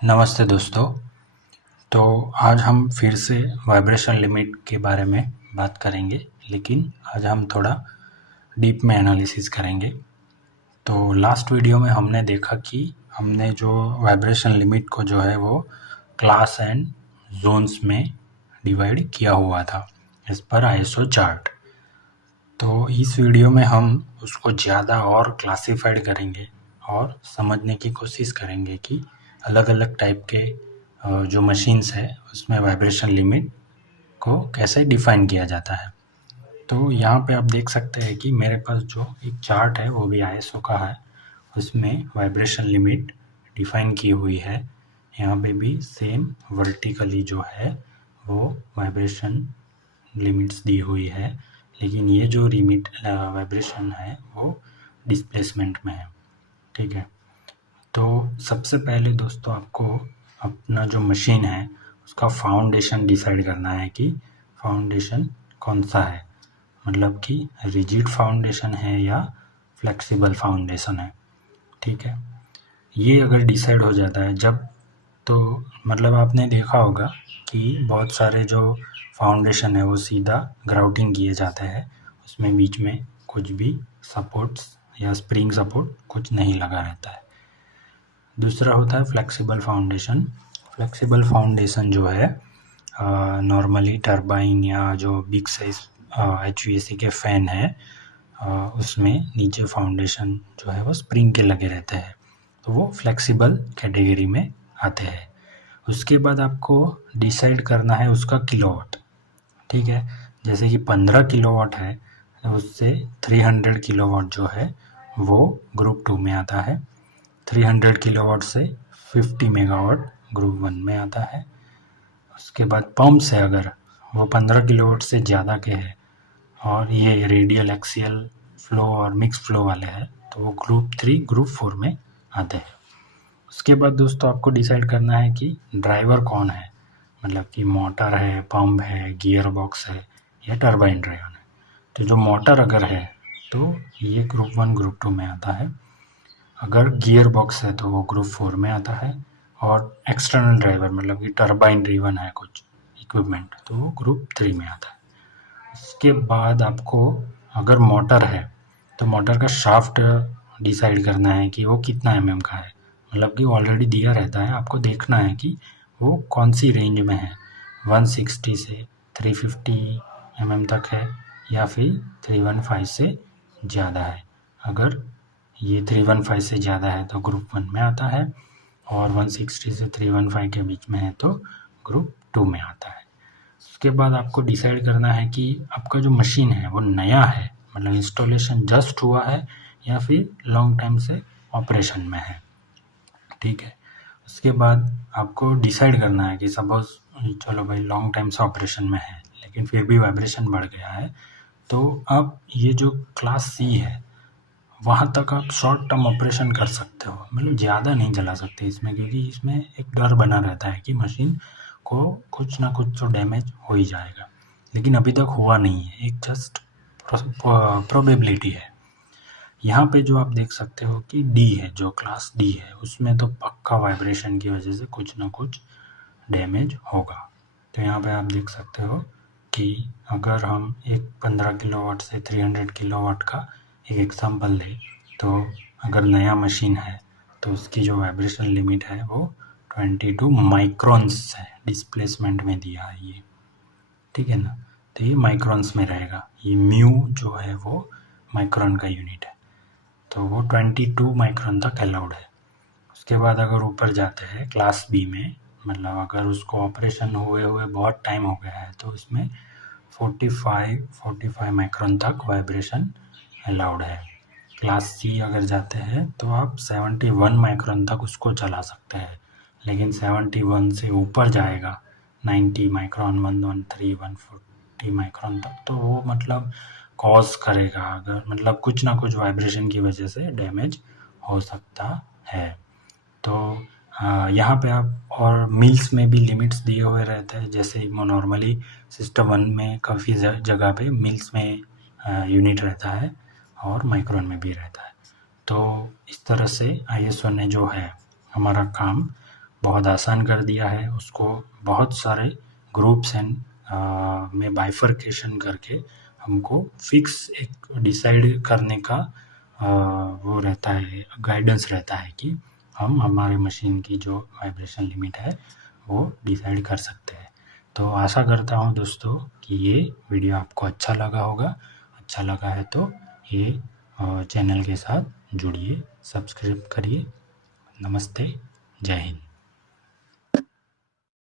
नमस्ते दोस्तों। तो आज हम फिर से वाइब्रेशन लिमिट के बारे में बात करेंगे, लेकिन आज हम थोड़ा डीप में एनालिसिस करेंगे। तो लास्ट वीडियो में हमने देखा कि हमने जो वाइब्रेशन लिमिट को जो है वो क्लास एंड जोन्स में डिवाइड किया हुआ था इस पर आईएसओ चार्ट। तो इस वीडियो में हम उसको ज़्यादा और क्लासिफाइड करेंगे और समझने की कोशिश करेंगे कि अलग अलग टाइप के जो मशीन्स है उसमें वाइब्रेशन लिमिट को कैसे डिफाइन किया जाता है। तो यहाँ पे आप देख सकते हैं कि मेरे पास जो एक चार्ट है वो भी आईएसओ का है, उसमें वाइब्रेशन लिमिट डिफाइन की हुई है। यहाँ पे भी सेम वर्टिकली जो है वो वाइब्रेशन लिमिट्स दी हुई है, लेकिन ये जो लिमिट वाइब्रेशन है वो डिस्प्लेसमेंट में है। ठीक है, तो सबसे पहले दोस्तों आपको अपना जो मशीन है उसका फाउंडेशन डिसाइड करना है कि फाउंडेशन कौन सा है, मतलब कि रिजिड फाउंडेशन है या फ्लेक्सिबल फाउंडेशन है। ठीक है, ये अगर डिसाइड हो जाता है जब, तो मतलब आपने देखा होगा कि बहुत सारे जो फाउंडेशन है वो सीधा ग्राउटिंग किए जाते हैं, उसमें बीच में कुछ भी सपोर्ट्स या स्प्रिंग सपोर्ट कुछ नहीं लगा रहता है। दूसरा होता है फ्लेक्सिबल फाउंडेशन। फ्लेक्सिबल फाउंडेशन जो है नॉर्मली टरबाइन या जो बिग साइज HVAC के फ़ैन है उसमें नीचे फाउंडेशन जो है वो स्प्रिंग के लगे रहते हैं, तो वो फ्लेक्सिबल कैटेगरी में आते हैं। उसके बाद आपको डिसाइड करना है उसका किलोवाट। ठीक है, जैसे कि 15 किलोवाट है तो उससे 300 किलोवाट जो है वो ग्रुप 2 में आता है, 300 किलोवाट से 50 मेगावाट ग्रुप 1 में आता है। उसके बाद पंप से अगर वो 15 किलोवाट से ज़्यादा के हैं और ये रेडियल एक्सियल फ्लो और मिक्स फ्लो वाले हैं तो वो ग्रुप 3 ग्रुप 4 में आते हैं। उसके बाद दोस्तों आपको डिसाइड करना है कि ड्राइवर कौन है, मतलब कि मोटर है, पंप है, गियर बॉक्स है या टरबाइन ड्राइवर है। तो जो मोटर अगर है तो ये ग्रुप 1 ग्रुप 2 में आता है, अगर गियर बॉक्स है तो वो ग्रुप 4 में आता है, और एक्सटर्नल ड्राइवर मतलब कि टरबाइन ड्रिवन है कुछ इक्विपमेंट तो वो ग्रुप 3 में आता है। उसके बाद आपको अगर मोटर है तो मोटर का शाफ्ट डिसाइड करना है कि वो कितना mm का है, मतलब कि ऑलरेडी दिया रहता है, आपको देखना है कि वो कौन सी रेंज में है, 160 से 350 mm तक है या फिर 315 से ज़्यादा है। अगर ये 315 से ज़्यादा है तो ग्रुप 1 में आता है, और 160 से 315 के बीच में है तो ग्रुप 2 में आता है। उसके बाद आपको डिसाइड करना है कि आपका जो मशीन है वो नया है, मतलब इंस्टॉलेशन जस्ट हुआ है या फिर लॉन्ग टाइम से ऑपरेशन में है। ठीक है, उसके बाद आपको डिसाइड करना है कि सपोज चलो भाई लॉन्ग टाइम से ऑपरेशन में है लेकिन फिर भी वाइब्रेशन बढ़ गया है, तो अब ये जो क्लास सी है वहाँ तक आप शॉर्ट टर्म ऑपरेशन कर सकते हो, मतलब ज़्यादा नहीं चला सकते इसमें, क्योंकि इसमें एक डर बना रहता है कि मशीन को कुछ ना कुछ तो डैमेज हो ही जाएगा, लेकिन अभी तक हुआ नहीं है, एक जस्ट प्रोबेबिलिटी है। यहाँ पे जो आप देख सकते हो कि डी है, जो क्लास डी है उसमें तो पक्का वाइब्रेशन की वजह से कुछ ना कुछ डैमेज होगा। तो यहाँ पे आप देख सकते हो कि अगर हम एक 15 किलोवाट से 300 किलोवाट का एक एग्जांपल लें, तो अगर नया मशीन है तो उसकी जो वाइब्रेशन लिमिट है वो 22 माइक्रोन्स है, डिस्प्लेसमेंट में दिया है ये। ठीक है ना, तो ये माइक्रोन्स में रहेगा, ये म्यू जो है वो माइक्रोन का यूनिट है, तो वो 22 माइक्रोन तक अलाउड है। उसके बाद अगर ऊपर जाते हैं क्लास बी में, मतलब अगर उसको ऑपरेशन हुए हुए बहुत टाइम हो गया है तो उसमें 45 माइक्रोन तक वाइब्रेशन अलाउड है। क्लास सी अगर जाते हैं तो आप 71 माइक्रोन तक उसको चला सकते हैं, लेकिन 71 से ऊपर जाएगा 90 माइक्रोन, 113, 140 माइक्रोन तक, तो वो मतलब कॉज करेगा, अगर मतलब कुछ ना कुछ वाइब्रेशन की वजह से डैमेज हो सकता है। तो यहाँ पे आप, और मिल्स में भी लिमिट्स दिए हुए रहते हैं, जैसे नॉर्मली सिस्टम 1 में काफ़ी जगह पे मिल्स में यूनिट रहता है और माइक्रोन में भी रहता है। तो इस तरह से आईएसओ ने जो है हमारा काम बहुत आसान कर दिया है, उसको बहुत सारे ग्रुप्स एंड में बाइफरकेशन करके हमको फिक्स एक डिसाइड करने का वो रहता है, गाइडेंस रहता है कि हम हमारे मशीन की जो वाइब्रेशन लिमिट है वो डिसाइड कर सकते हैं। तो आशा करता हूँ दोस्तों कि ये वीडियो आपको अच्छा लगा होगा। अच्छा लगा है तो ये चैनल के साथ जुड़िए, सब्सक्राइब करिए। नमस्ते, जय हिंद।